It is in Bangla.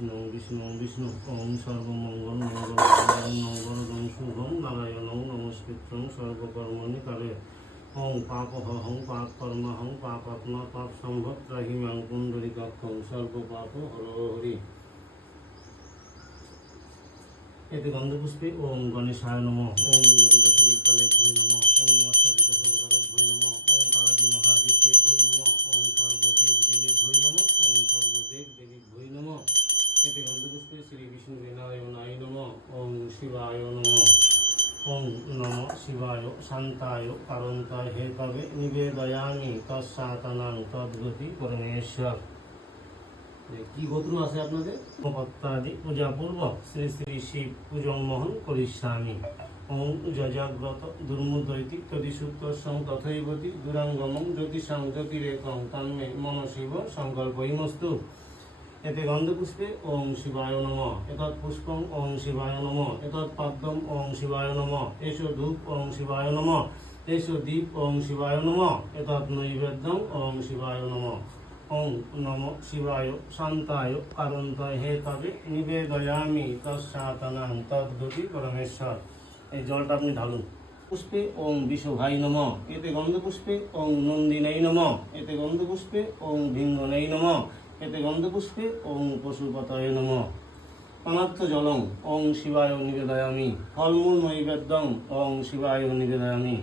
विष्णु विष्णु ओं सर्वमंगल मंगल मंगलदं शुभं नारायणं नमस्कृत्यं सर्वकर्मणि करे ओं पापहं पापकर्महं पापात्मा पाप संभव त्राहिमां पुंडरीकाक्षं सर्वपाप हरो हरि। एते गंधपुष्पे ओं गणेशाय नमः ओं इंद्रदशदीपाले भूय नमः ओं अष्टादशोपचारे भूय नमः ओं कालाजी महादेव भूय नमः ओं सर्वदेव देवी भूय नमः ओं सर्वदेव देवी भूय नमः। एते गंधपुष्पे श्री विष्णु नारायणाय नमः ओं शिवाय नमः ओं नमः शिवाय शांताय कारणताय हेतवे निवेदयामि तत्सातानां तद्गति परमेश्वर। কি গোত্র আছে আপনাদের পত্তাদি পূজাপূর্বক শ্রী শ্রী শিব পূজন মোহন করিষ্যামি ওং যজাগ্রত দুর্মুদ্রৈতি তদিসুত্তসং তথৈবতি দুরাঙ্গমং জ্যোতিষাং জ্যোতিরেকং তন্মে মম শিব সংকল্পইমস্তু। এতে গন্ধপুষ্পে ওং শিবায় নমঃ এতৎ পুষ্পং ওং শিবায় নমঃ এতৎ পাদ্যম ওং শিবায় নমঃ এষো ধূপ ওং শিবায় নমঃ এষো দীপ ওং শিবায় নমঃ এতৎ নৈবেদ্যং ওং শিবায় নমঃ ओं नमो शिवाय शांताय कारणताय हेतवे निवेदयामि तत्सातानां तद्गति परमेश्वर। এই জলটা আপনি ঢালুন। পুষ্পে ওং বিশ্বভাই নমঃ এতে গন্ধপুষ্পে ওং নন্দিনাই নমঃ এতে গন্ধপুষ্পে ওং ভিঙ্গনাই নমঃ এতে গন্ধপুষ্পে ওং পশুপতয়ে নমঃ। অনর্থ জলং ওং শিবায় নিবেদয়ামি ফলমূল নৈবেদ্যং ওং শিবায় নিবেদয়ামি।